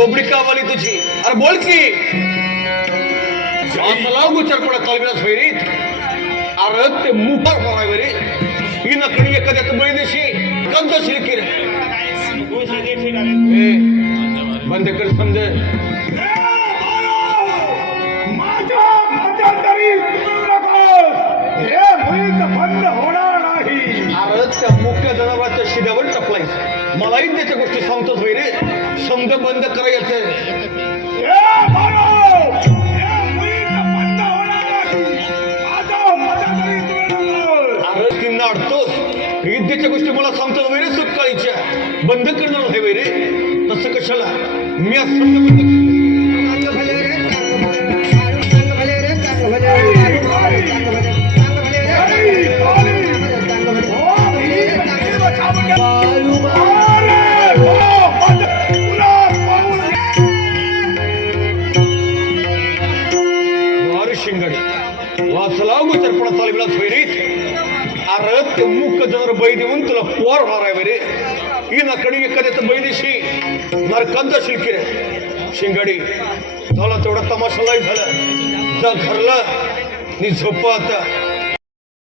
बोबडी कावाली तुझी अरे बोल की गुचरपडा चालविलास वैरीत अरे ते मुफार होणार वैरी ही नकडी एखाद्याचं बळी देशी कंद शिलकीर बंद कर समज बंद होणार नाही. अरे त्या मुख्य जनावरांच्या शिद्यावर टपलायच मलाही त्याच्या गोष्टी सांगतोच वैरे समज बंद करायचं अरे ती नाडतोस विद्येच्या गोष्टी मला सांगतो वैरे सुटकाळीच्या बंद करणार नाही वैरे तसं कशाला मी आज समज बंद वाचला गुचरपणा चालविला वैरीत अरे ते मुख्य जनावर बळी देऊन तुला पोर होणार आहे वैरे ही नकडी एखाद्याचं बळी देशी नरकांत शिलकी रे शिंगाडी झाला तेवढा तमाशा नाही झाला जा घरला नि झोप आता